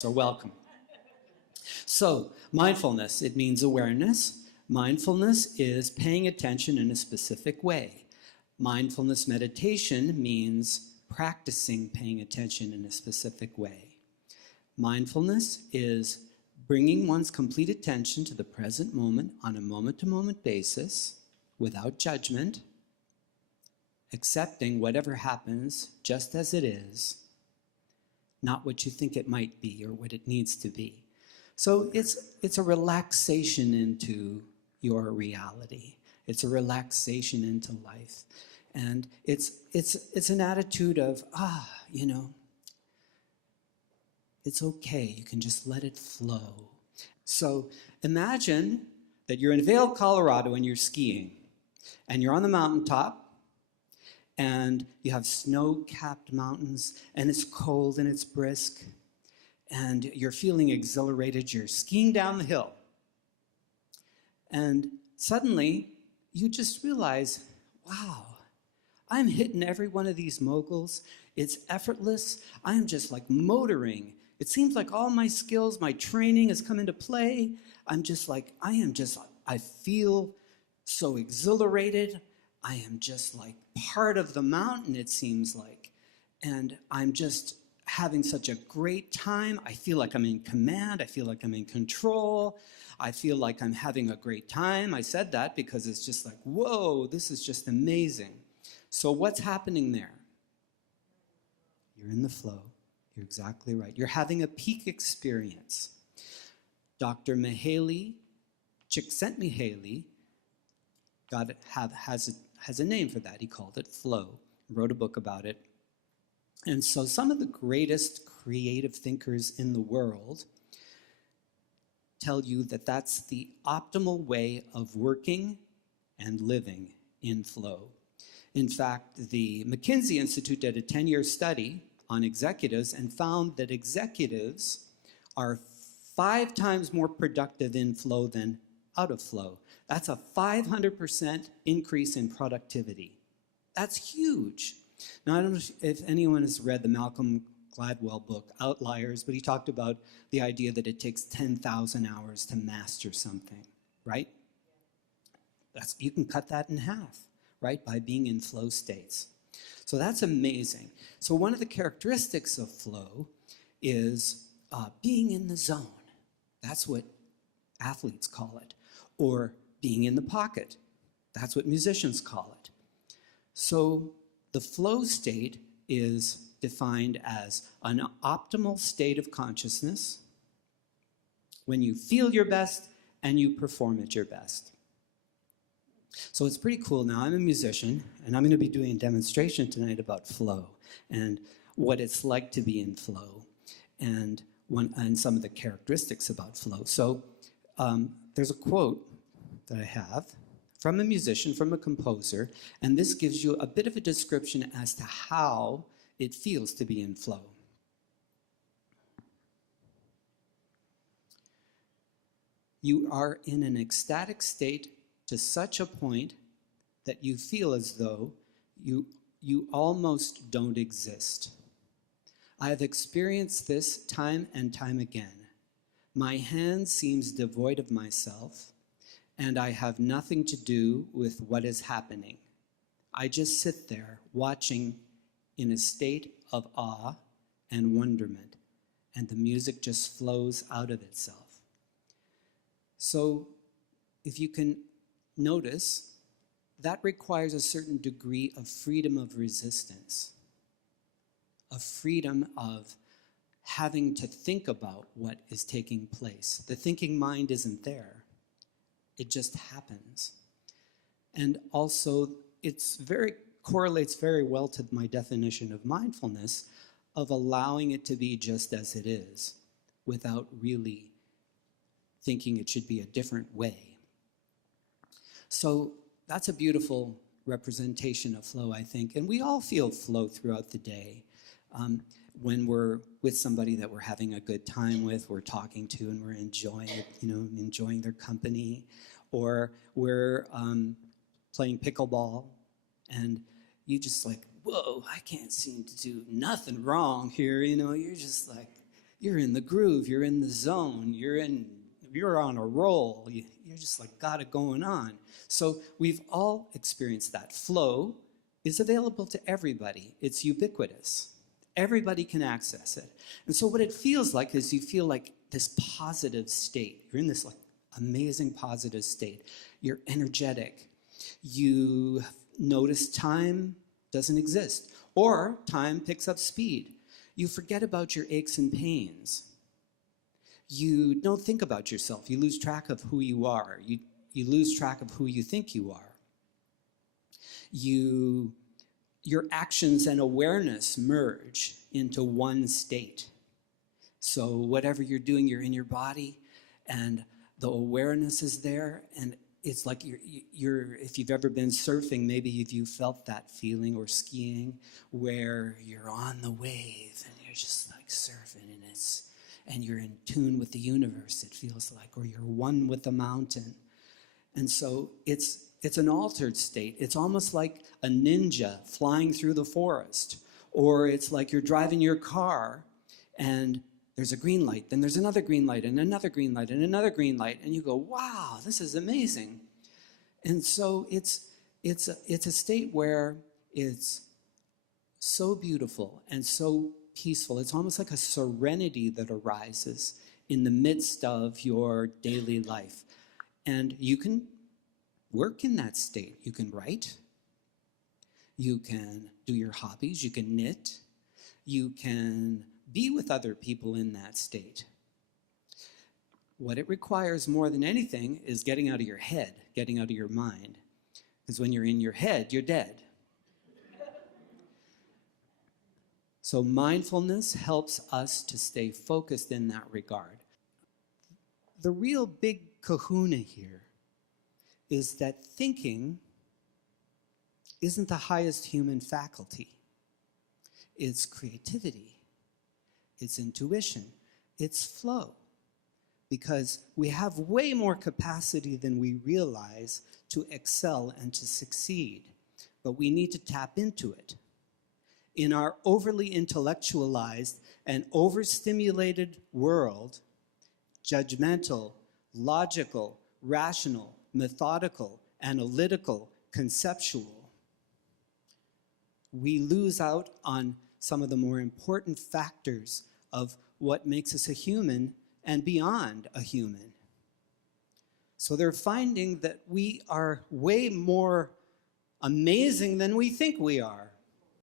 So welcome. So mindfulness, it means awareness. Mindfulness is paying attention in a specific way. Mindfulness meditation means practicing paying attention in a specific way. Mindfulness is bringing one's complete attention to the present moment on a moment-to-moment basis without judgment, accepting whatever happens just as it is, not what you think it might be or what it needs to be. So it's a relaxation into your reality. It's a relaxation into life. And it's an attitude of, it's okay, you can just let it flow. So imagine that you're in Vail, Colorado, and you're skiing. And you're on the mountaintop, and you have snow-capped mountains, and it's cold and it's brisk, and you're feeling exhilarated. You're skiing down the hill. And suddenly, you just realize, wow, I'm hitting every one of these moguls. It's effortless. I'm just like motoring. It seems like all my skills, my training has come into play. I feel so exhilarated. I am just like part of the mountain, it seems like. And I'm just having such a great time. I feel like I'm in command. I feel like I'm in control. I feel like I'm having a great time. I said that because it's just like, whoa, this is just amazing. So what's happening there? You're in the flow. You're exactly right. You're having a peak experience. Dr. Mihaly Csikszentmihalyi has a name for that. He called it flow, wrote a book about it. And so some of the greatest creative thinkers in the world tell you that that's the optimal way of working and living in flow. In fact, the McKinsey Institute did a 10-year study on executives and found that executives are 5 times more productive in flow than out of flow. That's a 500% increase in productivity. That's huge. Now, I don't know if anyone has read the Malcolm Gladwell book, Outliers, but he talked about the idea that it takes 10,000 hours to master something, right? You can cut that in half, right, by being in flow states. So that's amazing. So one of the characteristics of flow is being in the zone. That's what athletes call it. Or being in the pocket. That's what musicians call it. So the flow state is defined as an optimal state of consciousness when you feel your best and you perform at your best. So it's pretty cool. Now, I'm a musician, and I'm going to be doing a demonstration tonight about flow and what it's like to be in flow and some of the characteristics about flow. So there's a quote that I have from a musician, from a composer, and this gives you a bit of a description as to how it feels to be in flow. You are in an ecstatic state to such a point that you feel as though you almost don't exist. I have experienced this time and time again. My hand seems devoid of myself, and I have nothing to do with what is happening. I just sit there watching in a state of awe and wonderment, and the music just flows out of itself. So if you can notice, that requires a certain degree of freedom of resistance, a freedom of having to think about what is taking place. The thinking mind isn't there. It just happens. And also, correlates very well to my definition of mindfulness, of allowing it to be just as it is, without really thinking it should be a different way. So that's a beautiful representation of flow, I think. And we all feel flow throughout the day. When we're with somebody that we're having a good time with, we're talking to, and we're enjoying it, enjoying their company, or we're playing pickleball, and you just like, whoa, I can't seem to do nothing wrong here, you're just like, you're in the groove, you're in the zone, you're on a roll, you're just like got it going on. So we've all experienced that. Flow is available to everybody. It's ubiquitous. Everybody can access it. And so what it feels like is you feel like this positive state. You're in this like amazing positive state. You're energetic. You notice time doesn't exist, or time picks up speed. You forget about your aches and pains. You don't think about yourself. You lose track of who you are. You lose track of who you think you are. Your actions and awareness merge into one state. So whatever you're doing, you're in your body, and the awareness is there, and it's like you're if you've ever been surfing, maybe you felt that feeling, or skiing, where you're on the wave and you're just like surfing, and you're in tune with the universe, it feels like, or you're one with the mountain. And so it's an altered state. It's almost like a ninja flying through the forest, or it's like you're driving your car and there's a green light, then there's another green light, and another green light, and another green light, and you go, wow, this is amazing. And so it's a state where it's so beautiful and so peaceful. It's almost like a serenity that arises in the midst of your daily life. And you can work in that state. You can write. You can do your hobbies. You can knit. You can be with other people in that state. What it requires more than anything is getting out of your head, getting out of your mind. Because when you're in your head, you're dead. So mindfulness helps us to stay focused in that regard. The real big kahuna here is that thinking isn't the highest human faculty. It's creativity. It's intuition. It's flow. Because we have way more capacity than we realize to excel and to succeed. But we need to tap into it. In our overly intellectualized and overstimulated world, judgmental, logical, rational, methodical, analytical, conceptual, we lose out on some of the more important factors of what makes us a human and beyond a human. So they're finding that we are way more amazing than we think we are.